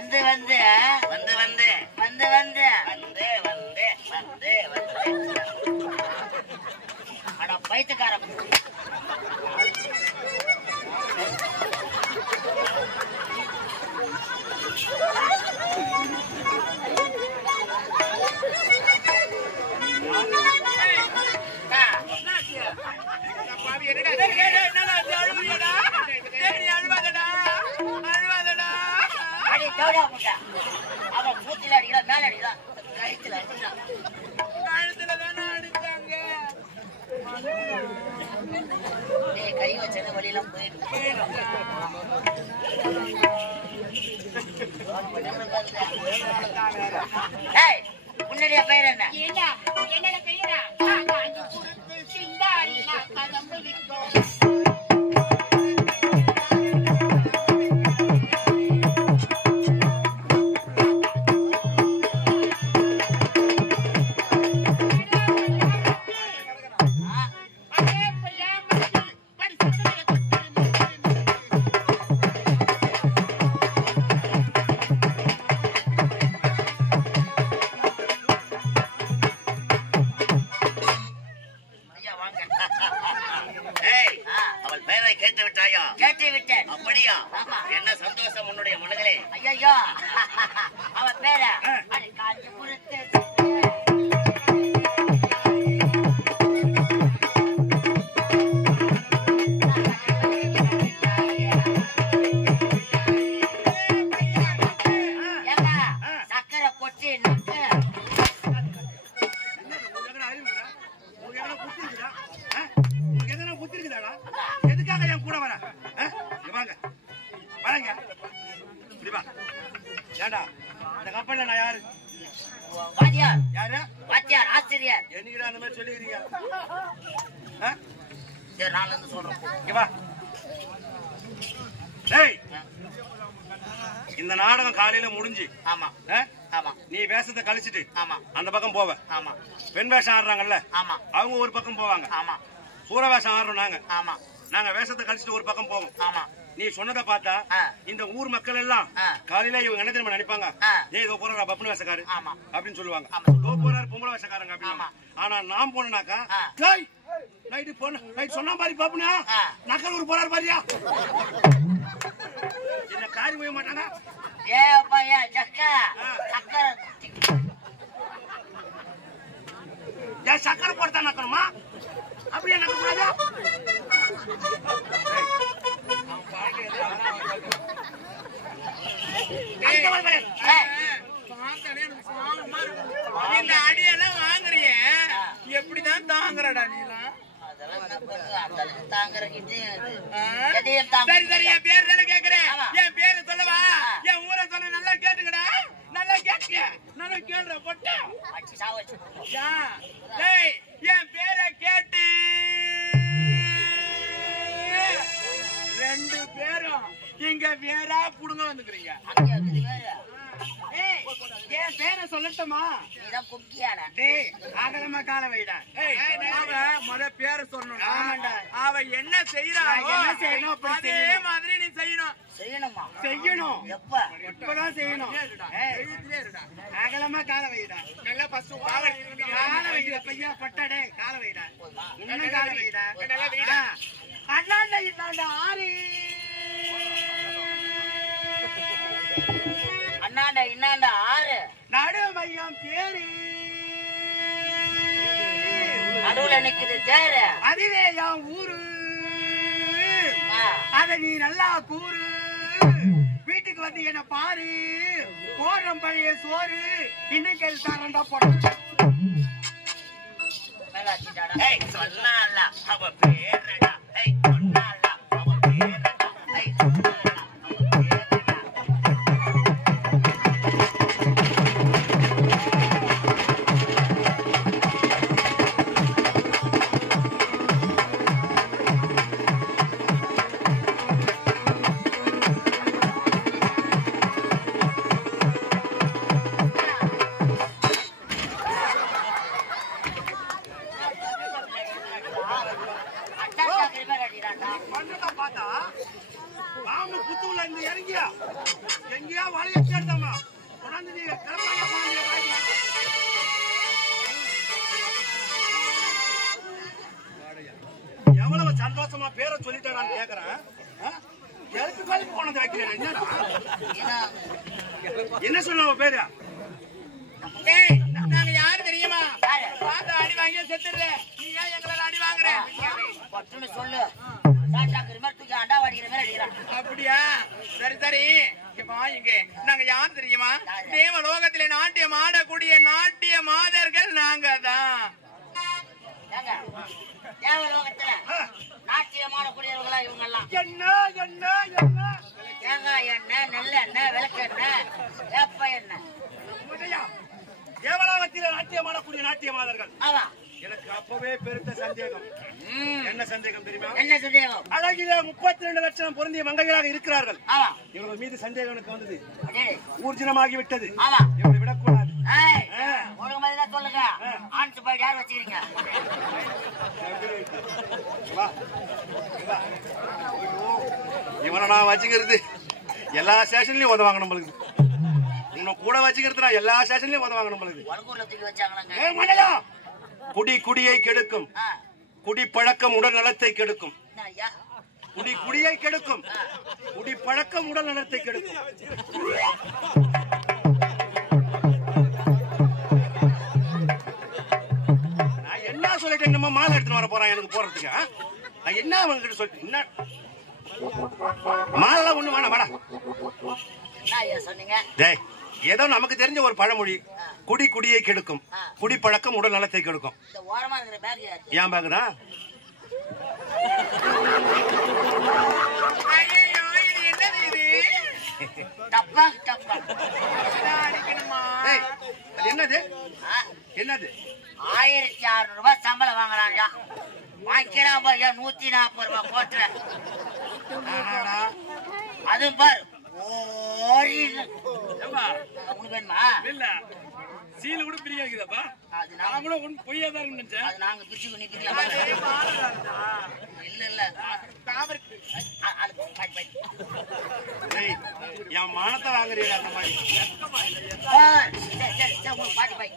வந்து வந்து வந்து வந்து வந்து வந்து வந்து வந்து வந்து வந்து அட பைத்தியக்கார அவன் மூத்தில அடிக்கலாம் மேல அடிக்கலாம் கழுத்துல அடிக்கலாம் கழுத்துல தானே அடிச்சாங்க கை வச்சது வழியெல்லாம் போயிட்டு முன்னாடியா பெயர் என்ன என்னோட பெயரா என்ன சந்தோஷம் உன்னுடைய மனதிலே? ஐயோ அவன் பேர சக்கரை கொட்டி எதுக்காக என் கூட வர வாங்க வரங்க ஏண்டா இந்த கம்பெனில நான் யாரு? வாத்தியார். யாரு? வாத்தியார் ஆசிரியர். என்னைக்கு அந்த மாதிரி சொல்லிக்கிறீங்க? சரி நான்ல இருந்து சொல்றேன். இங்க வா. டேய் இந்த நாடகம் காலையில முடிஞ்சு ஆமா ஆமா நீ வேஷத்தை கழிச்சிட்டு ஆமா அந்த பக்கம் போவ. ஆமா பெண் வேஷம் ஆடுறாங்கல்ல ஆமா அவங்க ஒரு பக்கம் போவாங்க. ஆமா சூர வேஷம் ஆடுறோம் நாங்க. ஆமா நாங்க வேஷத்தை கழிச்சிட்டு ஒரு பக்கம் போவோம். ஆமா நீ சொன்னதை பார்த்தா இந்த ஊர் மக்கள் எல்லாம் காலையில இவங்க என்ன தெரியுமா நினைப்பாங்க? ஏய் இதோ போறாரு பப்புனு வேஷக்காரு அப்படின்னு சொல்லுவாங்க. இதோ போறாரு பொம்பளை வேஷக்காரங்க அப்படின்னு. ஆனா நான் போனாக்கா டேய் நைட்டு போன நைட் சொன்ன மாதிரி பாப்புனா நக்கலூர் போறாரு பாரியா என்ன காரியம் செய்ய மாட்டானா? ஏ பையா சக்கா சக்கரை ஏன் சக்கரை போட்டா நக்கணுமா? அப்படியே நக்க கூடாது. இந்த அடியெல்லாம் வாங்குறிய எப்படிதான் தாங்குறடா நீலாம்? சரி சரி என் பேர் தானே கேக்குறேன். என் பேரு சொல்லவா? என் ஊரை சொல்ல நல்லா கேட்டுங்கடா. நல்லா கேட்டுக்க. நல்லா கேள்ற பொட்டா. என் பேரை கேட்டு ரெண்டு பேரும் இங்க வேறா புடுங்க வந்துக்கிறீங்க. என் பேரை சொல்லட்டுமா? அகலமா கால வைடா. முத பேரை சொல்லணும். அவ என்ன செய்யறாங்க அதே மாதிரி நீ செய்யணும். செய்யணும் எப்பதான் செய்யணும்? அகலமா கால வைடா. நல்லா பசு கால வைடா. பையா பட்டடே கால வைடா. இன்னும் கால வைடா. அண்ணாண்ட இந்தாண்ட ஆரி அண்ணாண்ட இன்னாண்ட ஆறு நடு மையம் பேரு நடுவுல நிக்குது தேரு. அதுவே என் ஊரு. அத நீ நல்லா கூறு. வீட்டுக்கு வந்து என்ன பாரு. போடுறம் பழைய சோறு இன்னைக்கு தரண்டா போட சொன்னால அவ பேருடா. சொன்னால அவ பேருடா. ராம புத்துள்ள இந்த இறங்கியா எங்கேயா வளைய சேர்த்தமா கொண்டாந்து நீ கிளம்பாங்க எவ்வளவு சந்தோஷமா பேரை சொல்லிட்டேன் நான் கேக்குறேன். எதுக்கு கல்வி போனது வைக்கிறேன் என்னடா என்ன சொல்ல பேரு? நாங்க யாரு தெரியுமா? அடி வாங்கி செத்துடுற நீ ஏன் எங்களை அடி வாங்குற? சொல்லு. அப்படியா? சரி சரி இங்க நாங்க யாரு தெரியுமா? தேவலோகத்திலே நாட்டியம் ஆடக்கூடிய நாட்டிய மாதர்கள் நாங்க தான். தேவலோகத்துல நாட்டியம் ஆடக்கூடியவர்களா இவங்க எல்லாம்? என்ன என்ன என்ன தேங்காய் எண்ணெய், நெல்லெண்ணெய், விளக்கெண்ணெய், வேப்ப எண்ணெய். தேவலோகத்தில் நாட்டியமாடக்கூடிய நாட்டியமாதர்கள். ஆமா. எனக்கு அப்பவே பெருத்த சந்தேகம். என்ன சந்தேகம் தெரியுமா? என்ன சந்தேகம்? அழகில 32 லட்சம் பொருந்திய மங்கைகளாக இருக்கிறார்கள். ஆமா. இவர்கள் மீது சந்தேகம் எனக்கு வந்தது. ஊர்ஜினமாகி விட்டது. ஆமா. இவரை விடக்கூடாது. ஒரு மாதிரி தான் சொல்லுங்க. ஆன்ஸ் பாய் யார் வச்சிருக்கீங்க? இவனை நான் வச்சுக்கிறது எல்லா ஸ்டேஷன்லயும் உதவாங்க நம்மளுக்கு. இன்னும் கூட வச்சுக்கிறது எல்லா ஸ்டேஷன்லயும் உதவாங்க நம்மளுக்கு. குடி குடியை கெடுக்கும், குடி பழக்கம் உடல் நலத்தை கெடுக்கும். குடி குடியை கெடுக்கும், குடி பழக்கம் உடல் நலத்தை கெடுக்கும். நான் என்ன சொல்லிட்டேன்? நம்ம மாலை எடுத்துட்டு வர போறான் எனக்கு போறதுக்கு. நான் என்ன அவங்க கிட்ட சொல்லிட்டு என்ன மாலை ஒண்ணு வேணாம் வாடா. சொன்னீங்க ஏதோ நமக்கு தெரிஞ்ச ஒரு பழமொழி. குடி குடியை கெடுக்கும், குடி பழக்கம் உடல் நலத்தை கெடுக்கும். ஏன் பேக் தான்? என்னது என்னது? 1600 ரூபாய் சம்பளம் வாங்கலாம்யா. வாங்கிக்கிறான் பாரு 140 ரூபாய் போட்டு. அதுவும் பாரு சீல கூட பிரியாதுப்பா. நான் கூட ஒண்ணு பொய்யாதான் நினைச்சேன். அது நாங்க பிரிச்சு நிக்கிறோம். இல்ல இல்ல என் மானத்தை வாங்குறீங்க அந்த மாதிரி. பாட்டி பாய்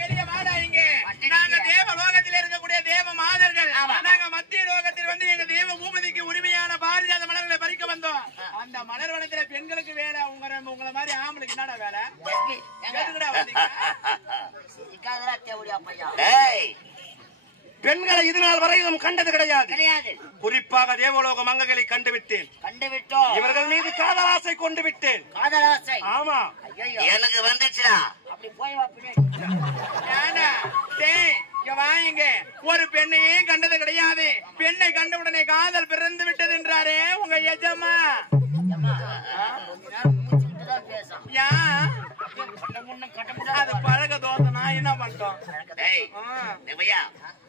வெளியே வாடா. இங்க நாங்க தேவலோகத்தில் இருக்கக்கூடிய தேவ மாதர்கள். நாங்க மத்திய லோகத்தில் வந்து எங்க தேவ பூபதிக்கு உரிமையான பாரிஜாத மலர்களை பறிக்க வந்தோம். அந்த மலர் வனத்துல பெண்களுக்கு வேலை. உங்களை மாதிரி ஆம்பளுக்கு என்னடா வேலை? பெண்களை இதுநாள் வரையிலும் கண்டது கிடையாது. குறிப்பாக தேவலோக மங்கைகளை கண்டுவிட்டேன். இவர்கள் மீது காதலாசை கொண்டு விட்டேன். காதலாசை? ஆமா. எனக்கு வந்துச்சுடா. அப்படி போய் வாங்க. ஒரு பெண்ணையும் கண்டது கிடையாது. பெண்ணை கண்டவுடனே காதல் பிறந்து விட்டது என்றாரே உங்க எஜமா. அது பழக தோசனா என்ன பண்ணிட்டோம்?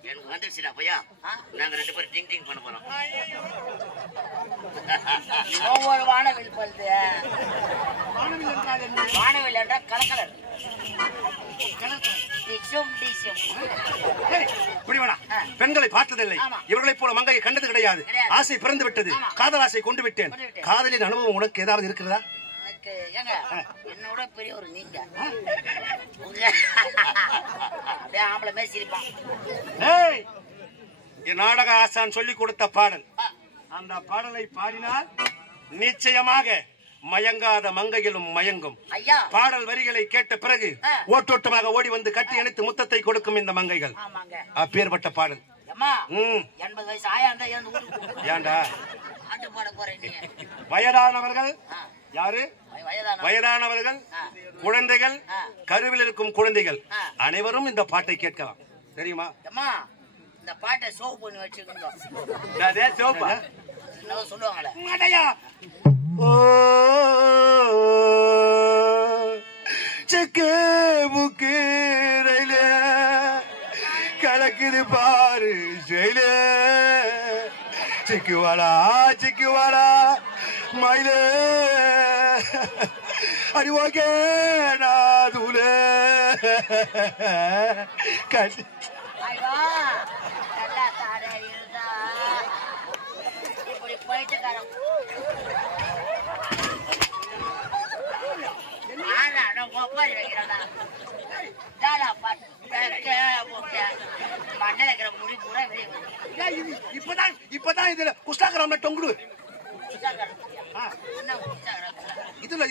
எனக்கு வந்துச்சுடா பையா. நாங்க 2 பேரும் டிங் டிங் பண்ண போறோம். ஒவ்வொரு வானவில் பல்து. வானவில் என்றா கலக்கலர். பெண்களை பார்த்ததில்லை. இவர்களை போல மங்கையை கண்டது கிடையாது. ஆசை பிறந்து விட்டது. காதல் ஆசை கொண்டு விட்டேன். காதலின் அனுபவம் உனக்கு ஏதாவது இருக்கிறதா? என்னோட பெரிய ஒரு நீங்க ஆம்பளை மேல சிரிப்பான். நாடக ஆசான் சொல்லிக் கொடுத்த பாடல். அந்த பாடலை பாடினால் நிச்சயமாக மயங்காத மங்கையிலும் மயங்கும். பாடல் வரிகளை கேட்ட பிறகு ஓட்டோட்டமாக ஓடி வந்து கட்டி அணைத்து முத்தத்தை கொடுக்கும் இந்த மங்கைகள். அப்பேற்பட்ட பாடல். 80 வயசு ஆயா ஏண்டா வயதானவர்கள் யாரு? வயதானவர்கள், குழந்தைகள், கருவில் இருக்கும் குழந்தைகள் அனைவரும் இந்த பாட்டை கேட்கலாம். தெரியுமா? இந்த பாட்டை சோப் பண்ணி வச்சுக்கணும். சொல்லுவாங்களே செக்கு புக்கு ரயில கலக்குது பாரு செயல சிக்குவாடா மயில அறிவோகே நாதுல ஐயோ நல்லா தாடா இருந்தா இப்படி போயிட்டுக்காரன் ஒப்பாரி வைக்கிறதா மண்டல இருக்கிற முடி பூரா இப்பதான் இதுல குஸ்டாகிராம்ல டொங்குடு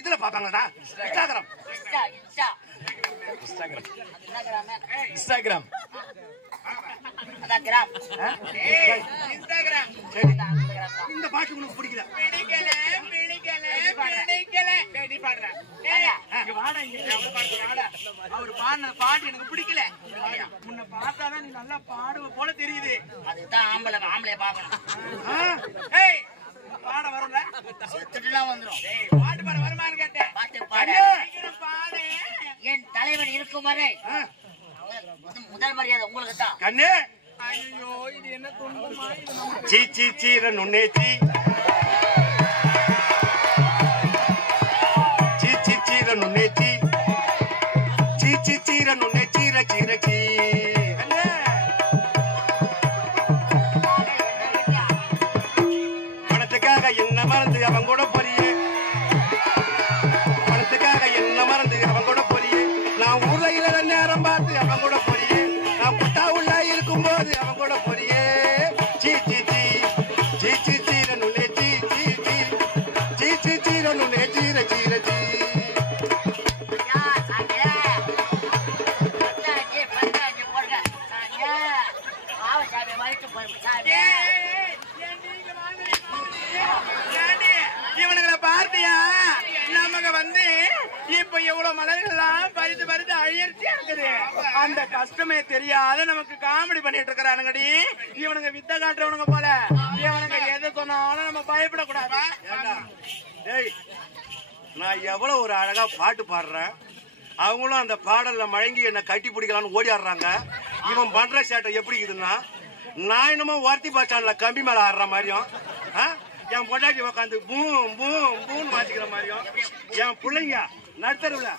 இதுல பாப்பாங்கடா இன்ஸ்டாகிராம் இந்த பாட்டு உனக்கு பிடிக்கல அவரு பாடின பாட்டு எனக்கு பிடிக்கல உன்னை பார்த்தாதான் நீ நல்லா பாடுவ போல தெரியுது அதுதான் ஆம்பளை பாக்கணும் பாட வரும்ல செத்துட்டுலாம் வந்துடும் பாட்டு பாட வருமானு கேட்டேன் பாட்டு பாட என் தலைவன் இருக்கும் வரை முதல் மரியாதை உங்களுக்கு தான் கண்ணே ஐயோ இது என்ன துன்பமா சீ சீ சீர நுண்ணே சீ சீ சீ சீர நுண்ணே சீ சீ சீ சீர நுண்ணே சீர சீர சீ பணத்துக்காக என்ன மறந்து அவன் கூட பொறியே பணத்துக்காக என்ன மறந்து அவன் கூட பொறியே நான் ஊர்ல இல்ல நேரம் பார்த்து அவன் கூட பொறியே நான் புட்டா உள்ள இருக்கும் போது அவன் கூட பொறியே சீ சீ சீ சீ சீ சீர நுண்ணே சீ சீ சீ சீ சீ சீர நுண்ணே சீர சீர சீ இவனுங்களை பார்த்தியா நமக்கு வந்து இப்ப எவ்வளவு மலர்கள்லாம் பறித்து பறித்து அழியர்ச்சியா இருக்குது அந்த கஷ்டமே தெரியாத நமக்கு காமெடி பண்ணிட்டு இருக்கிறானுங்கடி இவனுங்க வித்த காட்டுறவனுங்க போல இவனுங்க எதை சொன்னாலும் நம்ம பயப்படக்கூடாது நான் எவ்வளவு ஒரு அழகா பாட்டு பாடுறேன் அவங்களும் அந்த பாடல்ல மழங்கி என்ன கட்டி பிடிக்கலான்னு ஓடி ஆடுறாங்க இவன் பண்ற சேட்டை எப்படி இருக்குதுன்னா நான் என்னமோ வார்த்தி பாஸ்டான்ல கம்பி மேல ஆடுற மாதிரியும் என் பொண்டாட்டி உட்காந்து பூம் பூம் பூன்னு வாசிக்கிற மாதிரியும் என் பிள்ளைங்க நடுத்தருவில்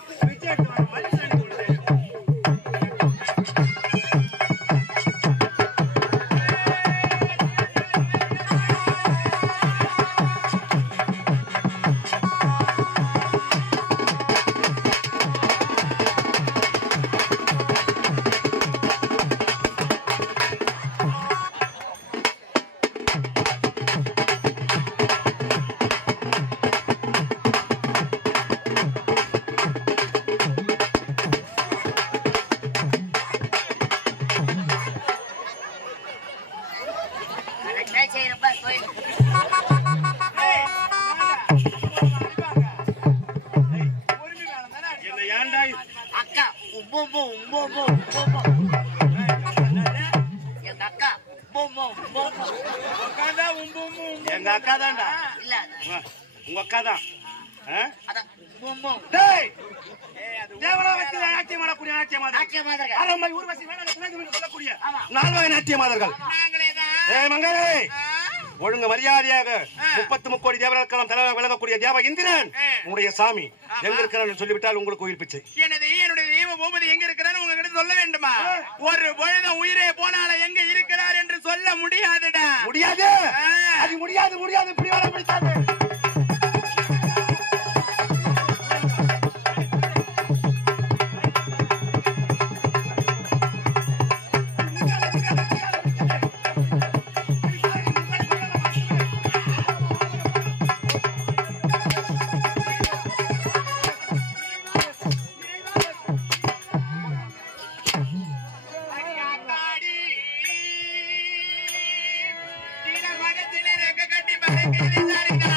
அக்கா எங்க அக்கா எங்க அக்கா தான்டா இல்ல உங்க அக்கா தான் அதான் நாட்டியமாடக்கூடிய சொல்லக்கூடிய நால்வகை நாட்டியமாதர்கள் மங்களே ஒழுங்கு மரியாதையாக 33 கோடி தேவர்களுக்கெல்லாம் தலைவர் விலகக்கூடிய தேவ இந்திரன் உங்களுடைய சாமி எங்க இருக்கிறான்னு சொல்லிவிட்டால் உங்களுக்கு உயிர் பிச்சை என்னுடைய தெய்வ பூபதி எங்க இருக்கிறான்னு உங்ககிட்ட சொல்ல வேண்டுமா ஒரு பொழுது உயிரே போனால எங்க இருக்கிறார் என்று சொல்ல முடியாதுடா முடியாது அது முடியாது பிடிவாத பிடிக்காது கட்டி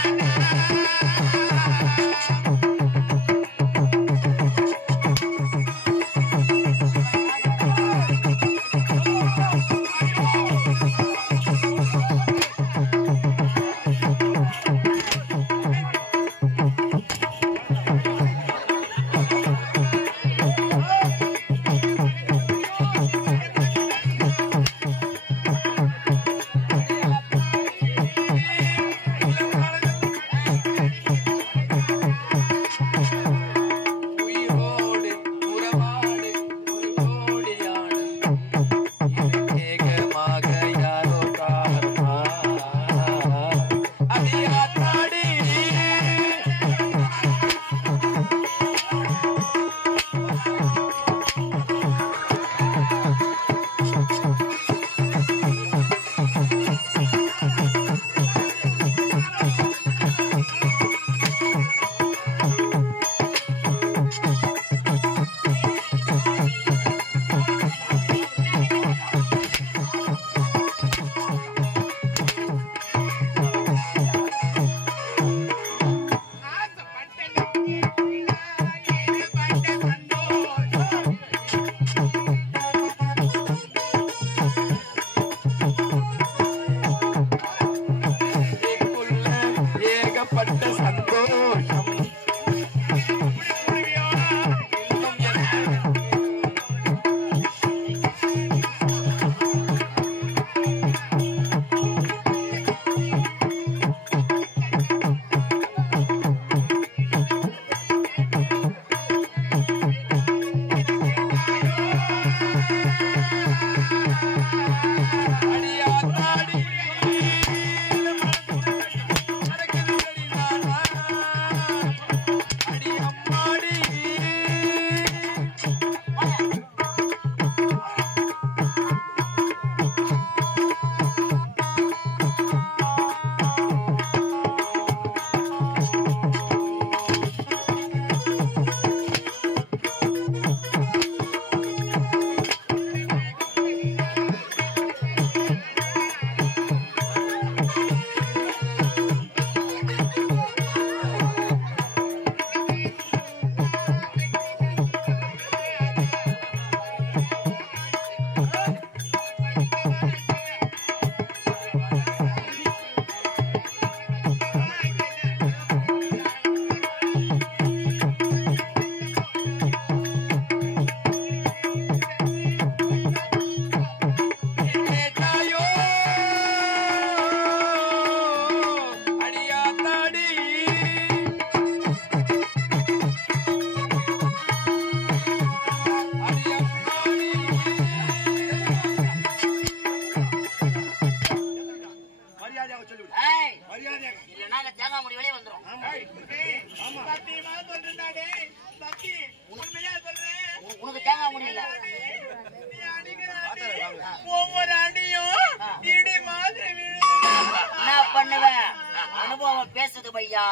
இருக்குது பையா.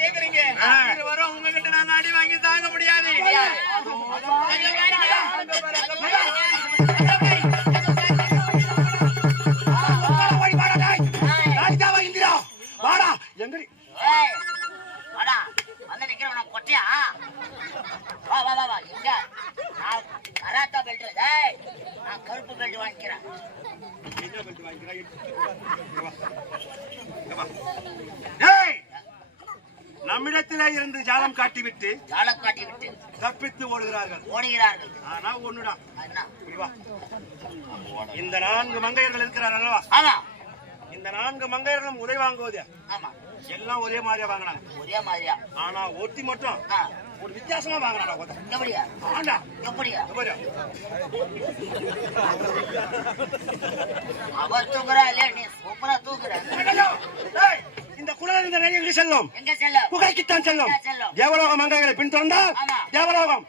கேக்குறீங்க வரும் உங்ககிட்ட நாங்க அடி வாங்கி தாங்க முடியாது. கொட்டியா வா வா வா எங்க கராத்தா பெல்ட் நான் கருப்பு பெல்ட் வாங்கிக்கிறேன். நம்மிடத்திலே இருந்து ஜாலம் காட்டிவிட்டு தப்பித்து ஓடுகிறார்கள். ஆனா ஒண்ணுடா, இந்த 4 மங்கையர்கள் இருக்கிறார்கள் அல்லவா? இந்த 4 மங்கையர்களும் உதவி வாங்குவது எல்லாம் ஒரே மாதிரியா வாங்கினாங்க. ஒரே மாதிரியா? ஆனா ஒருத்தி மட்டும் ஒரு வித்தியாசமா வாங்கினாடா. எப்படியா? ஆண்டா எப்படியா? அவர் தூக்குறா இல்லையா? நீ சூப்பரா தூக்குற. இந்த குழந்தை இந்த நிலைக்கு செல்லும். எங்க செல்லும்? குகைக்குத்தான் செல்லும். தேவலோக மங்கைகளை பின்தொடர்ந்தால் தேவலோகம்